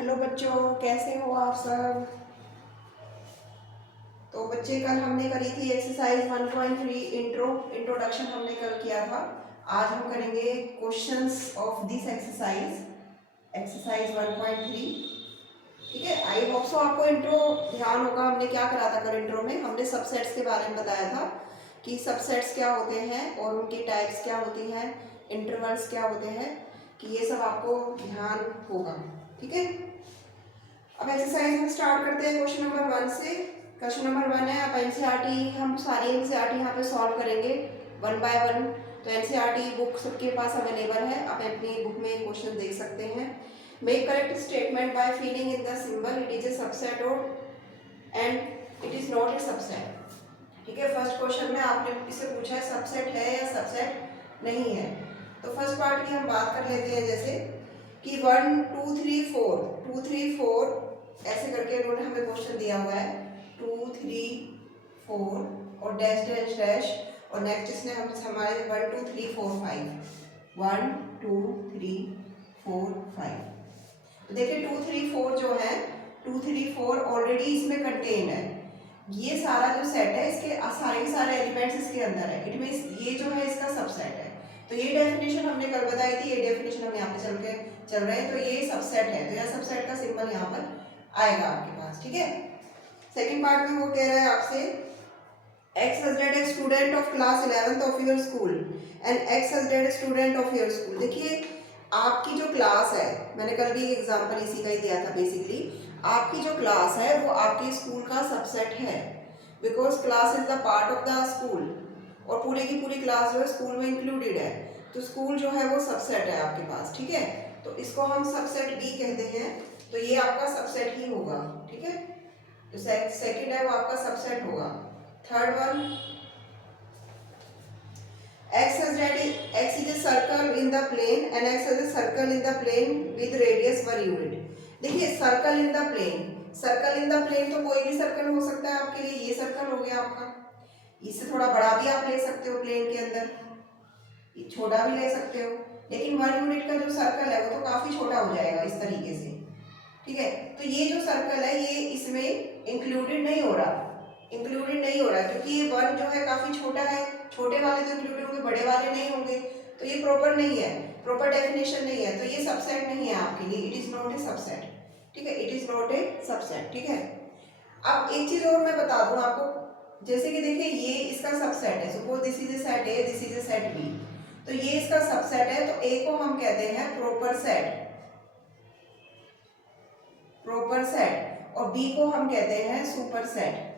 Hello बच्चों, कैसे हो आप सब। तो बच्चे, कल हमने करी थी एक्सरसाइज 1.3 इंट्रोडक्शन हमने कल किया था। आज हम करेंगे क्वेश्चंस ऑफ दिस एक्सरसाइज 1.3। ठीक है, आई होप सो आपको इंट्रो ध्यान होगा। हमने क्या करा था कल इंट्रो में, हमने सबसेट्स के बारे में बताया था कि सबसेट्स क्या होते हैं और उनकी टाइप्स क्या होती हैं, इंटरवल्स क्या होते हैं, कि ये सब आपको ध्यान होगा। ठीक है, अब एक्सरसाइज हम स्टार्ट करते हैं क्वेश्चन नंबर 1 से। क्वेश्चन नंबर 1 है, अब एनसीईआरटी, हम सारी एनसीईआरटी यहाँ पे सॉल्व करेंगे 1 बाय 1। तो एनसीईआरटी बुक सबके पास अवेलेबल है, आप अपनी बुक में क्वेश्चन देख सकते हैं। Make correct statement by filling in the symbol, it is a subset or and it is not a subset. ठीक है, फर्स्ट क्वेश्चन में आपने इससे पूछा है सबसेट है या सबसेट नहीं है। तो फर्स्ट पार्ट की हम बात कर लेते हैं, जैसे कि 1 2 3 4 2 3 4 ऐसे करके उन्होंने हमें क्वेश्चन दिया हुआ है 2 3 4 और डैश डैश डैश, और नेक्स्ट इसने हम हमारे 1 2 3 4 5 1 2 3 4 5। तो देखिए 2 3 4 जो है 2 3 4 ऑलरेडी इसमें कंटेन है। ये सारा जो सेट है इसके सारे के सारे एलिमेंट्स इसके अंदर है, इट मीन्स ये जो है इसका सबसेट है। तो ये डेफिनेशन हमने कल बताई थी, ये डेफिनेशन हम यहाँ पे चल रहे हैं। तो ये सबसेट है, तो यह सबसेट का सिंबल यहाँ पर आएगा आपके पास। ठीक है, सेकंड पार्ट में वो कह रहा है आपसे, x has that a student of class 11th of your school and x has that a student of your school। देखिए आपकी जो क्लास है, मैंने कल भी एग्जांपल इसी का ही दिया था। बेसिकली आपकी जो क्लास है वो आपके स्कूल का सबसेट है, because class is the part of the school, और पूरी की पूरी क्लास जो है स्कूल में इंक्लूडेड है। तो स्कूल जो है वो सबसेट है आपके पास। ठीक है, तो इसको हम सबसेट बी कहते हैं, तो ये आपका सबसेट ही होगा। ठीक है, जो सेकंड है वो आपका सबसेट होगा। Third one, x is a circle in the plane and x is a circle in the plane with radius 1 unit। देखिए circle in the plane, circle in the plane तो कोई भी सर्कल हो सकता है आपके लिए। ये सर्कल हो गया आपका, इससे थोड़ा बड़ा भी आप ले सकते हो प्लेन के अंदर, ये छोटा भी ले सकते हो, लेकिन 1 यूनिट का जो सर्कल है वो तो काफी छोटा हो जाएगा इस तरीके से। ठीक है, तो ये जो सर्कल है ये इसमें इंक्लूडेड नहीं हो रहा, क्योंकि ये 1 जो है काफी छोटा है। छोटे वाले तो इंक्लूडेड होंगे, बड़े वाले नहीं होंगे, तो ये प्रॉपर नहीं है, प्रॉपर डेफिनेशन नहीं है, तो ये सबसेट नहीं है आपके लिए, it is not a subset. ठीक है, it is not a subset. ठीक है, अब एक चीज और मैं बता दूं आपको, जैसे कि देखिए ये इसका सबसेट है, suppose this is a set A, this is a set B, तो ये इसका सबसेट है। तो ए को हम कहते हैं प्रॉपर सेट और बी को हम कहते हैं सुपर सेट।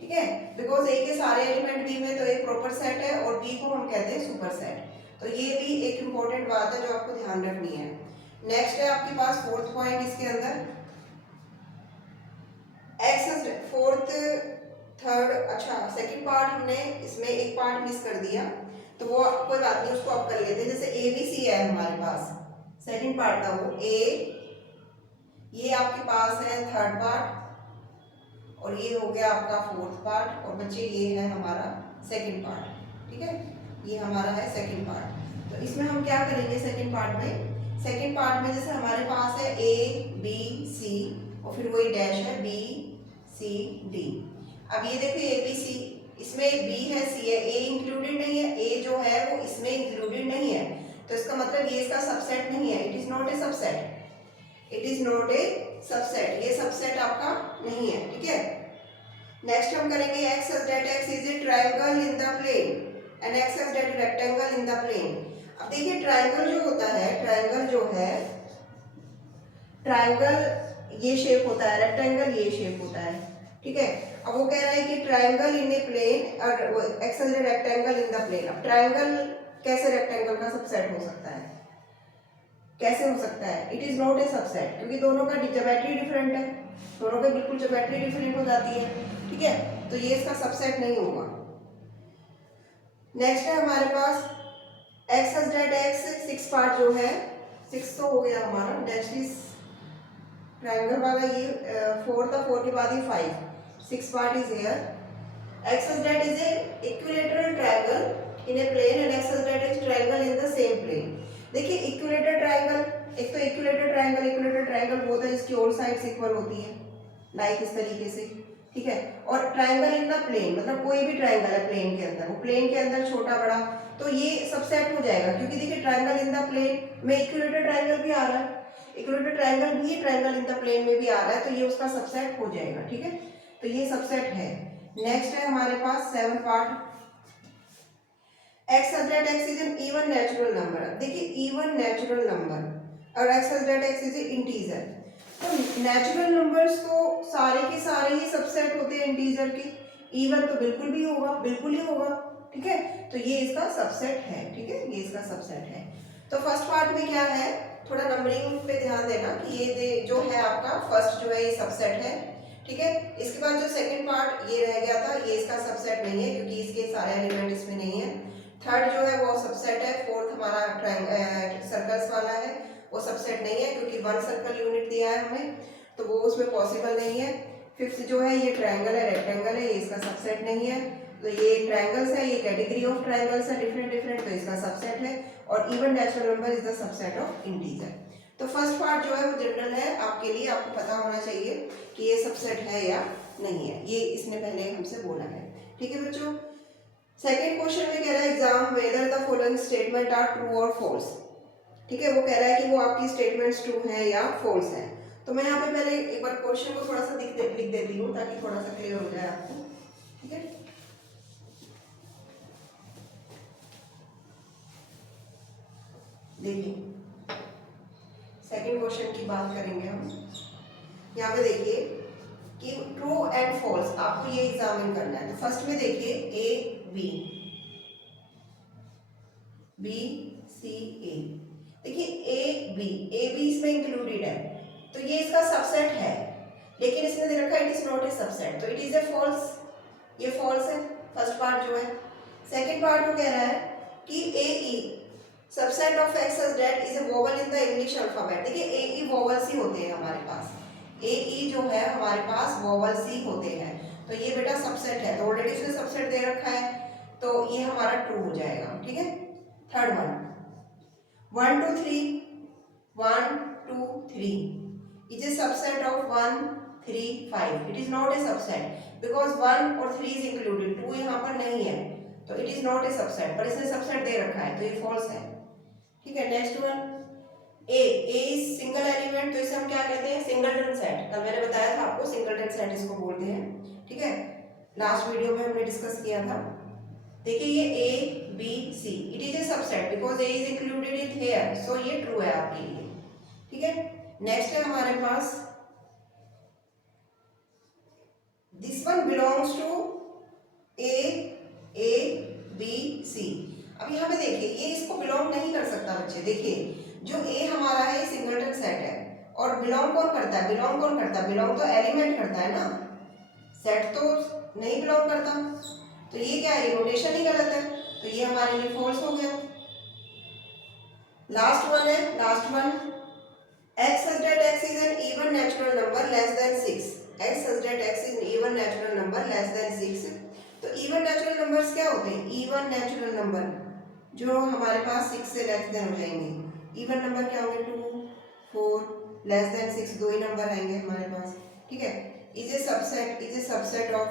ठीक है, बिकॉज ए के सारे एलिमेंट बी में, तो एक प्रॉपर सेट है और बी को हम कहते हैं सुपर सेट। तो ये भी एक इंपॉर्टेंट बात है जो आपको ध्यान रखनी है। नेक्स्ट है आपके पास फोर्थ पॉइंट इसके अंदर, एक्स फोर्थ थर्ड, अच्छा सेकंड पार्ट हमने इसमें एक पार्ट मिस कर दिया, तो वो कोई बात नहीं, उसको आप कर लेते हैं। जैसे ए बी सी है हमारे पास, सेकंड पार्ट था वो ए, ये आपके पास है थर्ड पार्ट, और ये हो गया आपका फोर्थ पार्ट, और बच्चे ये है हमारा सेकंड पार्ट। ठीक है, ये हमारा है सेकंड पार्ट। तो इसमें हम क्या करेंगे सेकंड पार्ट में, जैसे हमारे पास है ए बी सी और फिर वही डैश है बी सी डी। अब ये देखिए ए बी सी, इसमें बी है सी है, ए इंक्लूडेड नहीं है, ए जो है वो इसमें इंक्लूडेड नहीं है, तो इसका मतलब ये इसका सबसेट नहीं है, it is not a subset, ये सबसेट आपका नहीं है। ठीक है, नेक्स्ट हम करेंगे x such that x is a triangle in the plane and x such that rectangle in the plane। अब देखिए ट्रायंगल जो होता है, ट्रायंगल ये शेप होता है, रेक्टेंगल ये शेप होता है। ठीक है, अब वो कह रहा है कि ट्रायंगल इन ए प्लेन और x such that rectangle in the plane। अब ट्रायंगल कैसे रेक्टेंगल का सबसेट हो सकता है, कैसे हो सकता है, it is not a subset, क्योंकि दोनों का ज्योमेट्री डिफरेंट है, दोनों का बिल्कुल ज्योमेट्री डिफरेंट हो जाती है। ठीक है, तो ये इसका सबसेट नहीं होगा। नेक्स्ट है हमारे पास x has that x, 6 part जो है 6 तो हो गया हमारा, नेक्स्ट इज ट्रायंगल वाला ये 4 था, 4 के बाद ही 5, 6 part is here. x has that is a equilateral triangle in a plane and x has that is triangle in the same plane। देखिए इक्विलेटरल ट्रायंगल, एक तो इक्विलेटरल ट्रायंगल वो होता है जिसकी ऑल साइड्स इक्वल होती है, लाइक इस तरीके से, ठीक है। और ट्रायंगल इन द प्लेन, मतलब कोई भी ट्रायंगल है प्लेन के अंदर, वो प्लेन के अंदर छोटा बड़ा, तो ये सबसेट हो जाएगा, क्योंकि देखिए ट्रायंगल इन द प्लेन में इक्विलेटरल ट्रायंगल भी आ रहा है, इक्विलेटरल ट्रायंगल भी ट्रायंगल इन द प्लेन में भी आ रहा है, तो ये उसका सबसेट हो जाएगा, ठीक है। तो ये सबसेट है। नेक्स्ट है हमारे पास 7 part, x such that x is an even natural number। देखिए even natural number और x such that x is an integer, तो नेचुरल नंबर्स तो सारे के सारे ही सबसेट होते हैं इंटीजर के, इवन तो बिल्कुल भी होगा, बिल्कुल ही होगा, ठीक है। तो ये इसका सबसेट है, ठीक है, ये इसका सबसेट है। तो फर्स्ट पार्ट में क्या है, थोड़ा नंबरिंग पे ध्यान देना कि ये जो है आपका फर्स्ट जो है ये सबसेट है, ठीक है। इसके बाद जो सेकंड पार्ट ये रह गया था, ये इसका सबसेट नहीं है क्योंकि इसके सारे एलिमेंट इसमें नहीं है। थर्ड जो है वो सबसेट है, फोर्थ हमारा सर्कल्स वाला है, वो सबसेट नहीं है क्योंकि 1 सर्कल यूनिट दिया है हमें, तो वो उसमें पॉसिबल नहीं है। फिफ्थ जो है ये ट्रायंगल है, रेक्टेंगल है, ये इसका सबसेट नहीं है। तो ये ट्रायंगल्स है, ये कैटेगरी ऑफ ट्रायंगल्स है डिफरेंट डिफरेंट, तो इसका सबसेट है। और even natural number is the subset of integer. तो फर्स्ट पार्ट जो है वो जनरल है आपके लिए, आपको पता होना चाहिए कि ये सबसेट है या नहीं है, ये इसने पहले हमसे बोला है, ठीक है बच्चों। सेकेंड क्वेश्चन में कह रहा है exam whether the following statement are true और फॉल्स, ठीक है। वो कह रहा है कि वो आपकी स्टेटमेंट्स ट्रू हैं या फॉल्स हैं। तो मैं यहाँ पे पहले एक बार क्वेश्चन को थोड़ा सा लिख देती हूँ ताकि थोड़ा सा क्लियर हो जाए आपको, ठीक है। देखिए सेकंड क्वेश्चन की बात करेंगे हम। यहाँ पे देखिए कि ट्रू एंड फॉल्स आपको ये एग्जामिन करना है। तो फर्स्ट में देखिए ए बी, बी सी ए, देखिए ए बी इसमें इंक्लूडेड है, तो ये इसका सबसेट है, लेकिन इसने दे रखा है it is not a subset, तो इट इज ए फॉल्स, ये फॉल्स है फर्स्ट पार्ट जो है। सेकंड पार्ट वो कह रहा है कि A E subset of x such that is a vowel in the English alphabet. देखिए ए ई वोवल्स ही होते हैं हमारे पास, ए ई जो है हमारे पास वोवल्स ही होते हैं, तो ये बेटा सबसेट है, तो ऑलरेडी इसने सबसेट दे रखा है, तो ये हमारा ट्रू हो जाएगा, ठीक है। Third one 1 2 3, 1 2 3 is a subset of 1 3 5, it is not a subset because 1 और 3 is included, 2 यहाँ पर नहीं है, तो it is not a subset, पर इसने सबसेट दे रखा है, तो ये फॉल्स है, ठीक है। Next one A is single element, तो इसे हम क्या कहते हैं, सिंगलटन सेट। कल मैंने बताया था आपको सिंगलटन सेट इसको बोलते हैं, ठीक है, लास्ट वीडियो में हमने डिस्कस किया था। देखिए ये A B C it is a subset because A is included in here, so ये ट्रू है आपके लिए, ठीक है। नेक्स्ट है हमारे पास this one belongs to A B C. अब यहाँ पे देखिए ये इसको बिलोंग नहीं कर सकता बच्चे, देखिए जो ए हमारा है सिंगलटन सेट है, और बिलोंग कौन करता है, बिलोंग कौन करता है, बिलोंग तो एलिमेंट करता है ना, सेट तो नहीं बिलोंग करता, तो ये क्या है, रोटेशन ही गलत है, तो ये हमारे लिए फॉल्स हो गया। लास्ट वन है, last one x such that x is an even natural number less than 6, x such that x is an even natural number less than 6। तो even natural numbers क्या होते हैं, even natural number जो हमारे पास 6 से less than हो जाएंगे, even number क्या होंगे 2 4 लेस देन 6, दो ही नंबर आएंगे हमारे पास, ठीक है। Is a subset of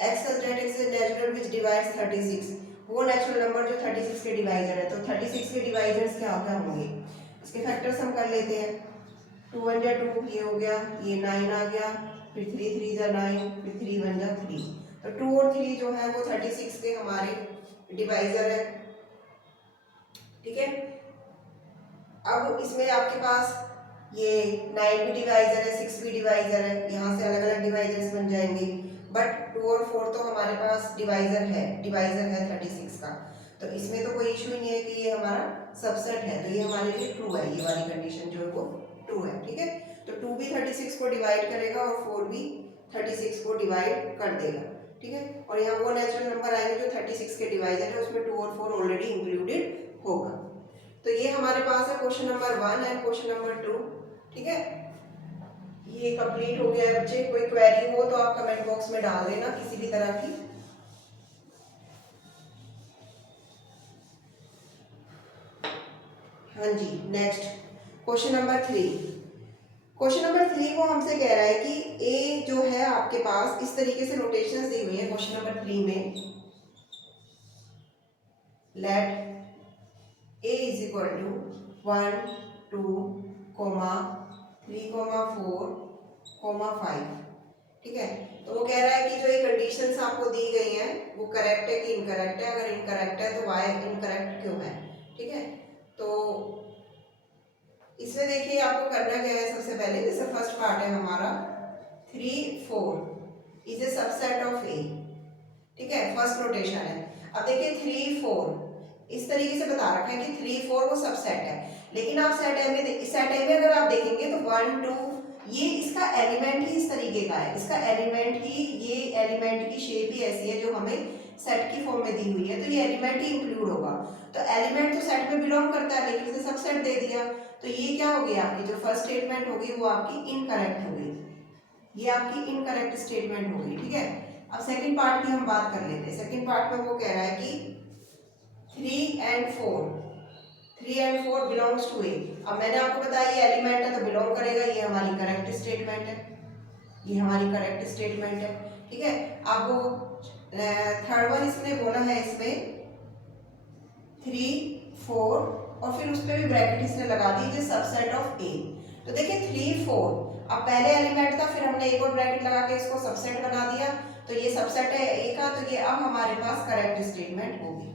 x such that x is natural which divides 36, वो नेचुरल नंबर जो 36 के डिवाइजर है, तो 36 के डिवाइजर्स क्या क्या होंगे, इसके फैक्टर्स हम कर लेते हैं। 2 1 जा 2, ये हो गया, ये 9 आ गया, फिर 3 3 जा 9, फिर 3 1 जा 3, तो 2 और 3 जो है वो 36 के हमारे डिवाइजर है, ठीक है। अब इसमें आपके पास ये 9 भी डिवाइजर है, 6 भी डिवाइजर है, यहाँ से अलग अलग डिवाइजर्स बन जाएंगे, बट 2 और 4 तो हमारे पास डिवाइजर है 36 का, तो इसमें तो कोई इशू ही नहीं है कि ये हमारा सबसेट है, तो ये हमारे लिए ट्रू है, ये वाली कंडीशन जो है वो ट्रू है, ठीक है। तो 2 भी 36 को डिवाइड करेगा और 4 भी 36 को डिवाइड कर देगा, ठीक है। और यहाँ वो नेचुरल नंबर आएंगे जो 36 के डिवाइजर है, उसमें 2 और 4 ऑलरेडी इंक्लूडेड होगा। तो ये हमारे पास है question number 1 and question number 2, ठीक है। ये कंप्लीट हो गया है बच्चे, कोई क्वेरी हो तो आप कमेंट बॉक्स में डाल देना किसी भी तरह की। हाँ जी, next question number 3। Question number 3 वो हमसे कह रहा है कि ए जो है आपके पास इस तरीके से नोटेशंस दी हुई है क्वेश्चन नंबर 3 में। Let A is equal to 1 2 3 4 5। ठीक है, तो वो कह रहा है कि जो ये कंडीशंस आपको दी गई हैं वो करेक्ट है कि इनकरेक्ट है। अगर इनकरेक्ट है तो वाई इनकरेक्ट क्यों है। ठीक है, तो इसमें देखिए आपको करना क्या है। सबसे पहले जैसे फर्स्ट पार्ट है हमारा 3 4 इज ए सबसेट ऑफ ए। ठीक है, फर्स्ट नोटेशन है। अब देखिए 3 4 इस तरीके से बता रखा है कि 3 4 वो सबसेट है, लेकिन आप सेट ए में अगर आप देखेंगे तो 1 2 ये इसका एलिमेंट ही इस तरीके का है। इसका एलिमेंट ही, ये एलिमेंट की शेप ही ऐसी है जो हमें सेट की फॉर्म में दी हुई है, तो ये एलिमेंट ही इंक्लूड होगा। तो एलिमेंट तो सेट में बिलोंग करता है, लेकिन इसे सबसेट दे दिया, तो ये क्या होगी आपकी जो फर्स्ट स्टेटमेंट होगी वो आपकी इनकरेक्ट होगी। ये आपकी इनकरेक्ट स्टेटमेंट होगी। ठीक है, अब सेकंड पार्ट की हम बात कर लेते हैं। सेकंड पार्ट में वो कह रहा है कि 3 and 4 बिलोंग्स टू ए। अब मैंने आपको बताया ये एलिमेंट है तो बिलोंग करेगा, ये हमारी करेक्ट स्टेटमेंट है, ये हमारी करेक्ट स्टेटमेंट है। ठीक है, अब वो थर्ड वन इसने बोला है इसमें 3 4 और फिर उस पर भी ब्रैकेट इसने लगा दी जो सबसेट ऑफ ए। तो देखिए 3 4 अब पहले एलिमेंट था, फिर हमने एक और ब्रैकेट लगा के इसको सबसेट बना दिया, तो ये सबसेट है ए का, तो ये अब हमारे पास करेक्ट स्टेटमेंट होगी।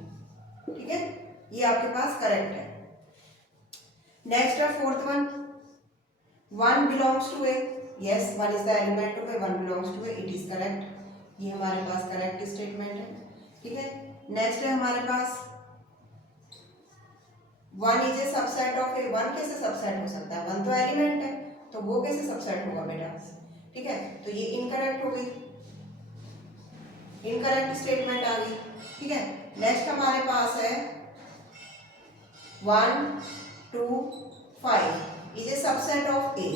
ठीक है, ये आपके पास करेक्ट है। नेक्स्ट है fourth one 1 belongs to A. Yes, 1 is the element of A, 1 belongs to A, it is correct. ये हमारे पास करेक्ट स्टेटमेंट है। ठीक है, नेक्स्ट है हमारे पास 1 is a subset of A. 1 कैसे सबसेट हो सकता है, 1 तो एलिमेंट है, तो वो कैसे सबसेट होगा बेटा। ठीक है, तो ये इनकरेक्ट हो गई, इनकरेक्ट स्टेटमेंट आ गई। ठीक है, नेक्स्ट हमारे पास है 1 2 5 is a subset of A.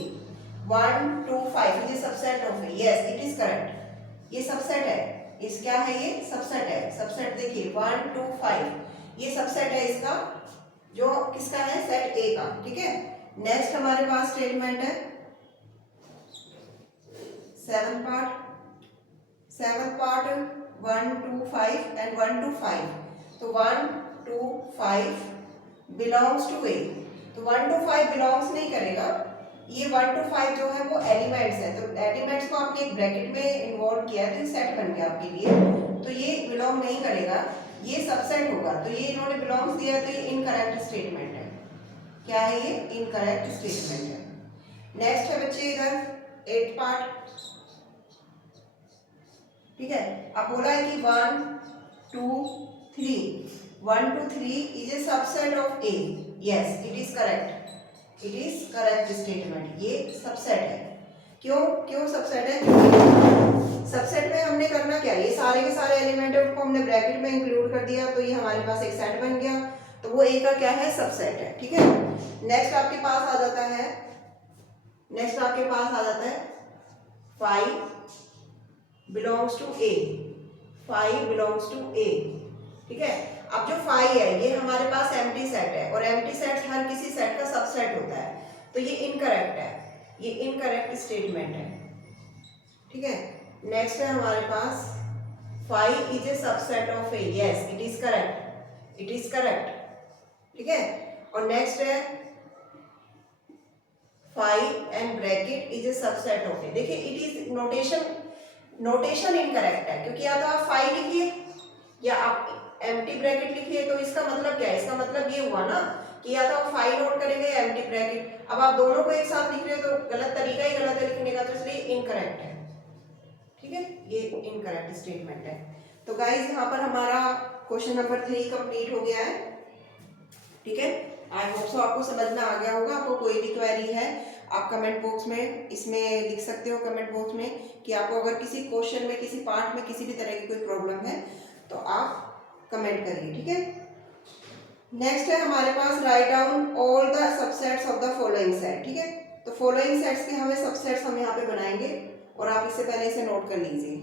1 2 5 is a subset of A. Yes, it is correct, ये सबसेट है। इस क्या है, ये सबसेट है। सबसेट देखिए 1 2 5 ये सबसेट है इसका, जो किसका है, सेट ए का। ठीक है, नेक्स्ट हमारे पास स्टेटमेंट है 7 पार्ट 1 2 5 एंड 1 2 5। तो 1 2 5 बिलोंग्स टू ए, तो 1 2 5 बिलोंग्स नहीं करेगा। ये 1 2 5 जो है वो एलिमेंट्स है, तो एलिमेंट्स को आपने एक ब्रैकेट में इन्वॉल्व किया तो ये सेट बन गया आपके लिए, तो ये बिलोंग नहीं करेगा, ये सबसेट होगा। तो ये इन्होंने बिलोंग्स दिया, तो ये इनकरेक्ट स्टेटमेंट है। क्या है ये, इनकरेक्ट स्टेटमेंट है। नेक्स्ट है बच्चे इधर 8 पार्ट। ठीक है, अब बोला है कि 1 2 3 is a subset of A. Yes, it is correct, it is correct statement. ये सबसेट है। क्यों सबसेट है, सबसेट में हमने करना क्या, ये सारे के सारे एलिमेंट है उनको हमने ब्रैकेट में इंक्लूड कर दिया, तो ये हमारे पास एक सेट बन गया, तो वो ए का क्या है, सबसेट है। ठीक है, नेक्स्ट आपके पास आ जाता है 5 belongs to A. 5 belongs to A. ठीक है, अब जो 5 है ये हमारे पास एम्प्टी सेट है, और एम्प्टी सेट हर किसी सेट का सबसेट होता है, तो ये इनकरेक्ट है, ये इनकरेक्ट स्टेटमेंट है। ठीक है, नेक्स्ट है हमारे पास 5 is a subset of A. Yes, it is correct, it is correct. ठीक है, और नेक्स्ट है 5 and bracket is a subset of A. देखिए इट इज नोटेशन इनकरेक्ट है, क्योंकि या तो आप 5 लिखिए या आप एम्प्टी ब्रैकेट लिखिए, तो इसका मतलब क्या है, इसका मतलब ये हुआ ना कि या तो आप 5 नोट करेंगे या एम्प्टी ब्रैकेट। अब आप दोनों को एक साथ लिख रहे हो तो गलत तरीका ही गलत है लिखने का, तो इसलिए इनकरेक्ट है। ठीक है, ये इनकरेक्ट स्टेटमेंट है। तो गाइस यहाँ पर हमारा क्वेश्चन नंबर 3 कंप्लीट हो गया है। ठीक है, आई होप सो आपको समझ में आ गया होगा। आपको कोई भी क्वेरी है आप कमेंट बॉक्स में इसमें लिख सकते हो, कमेंट बॉक्स में, कि आपको अगर किसी क्वेश्चन में, किसी पार्ट में किसी भी तरह की कोई प्रॉब्लम है तो आप कमेंट करिए। ठीक है, नेक्स्ट है हमारे पास write down all the subsets of the following set. ठीक है, तो फॉलोइंग सेट्स के हमें सबसेट्स हम यहाँ पे बनाएंगे, और आप इससे पहले इसे नोट कर लीजिए।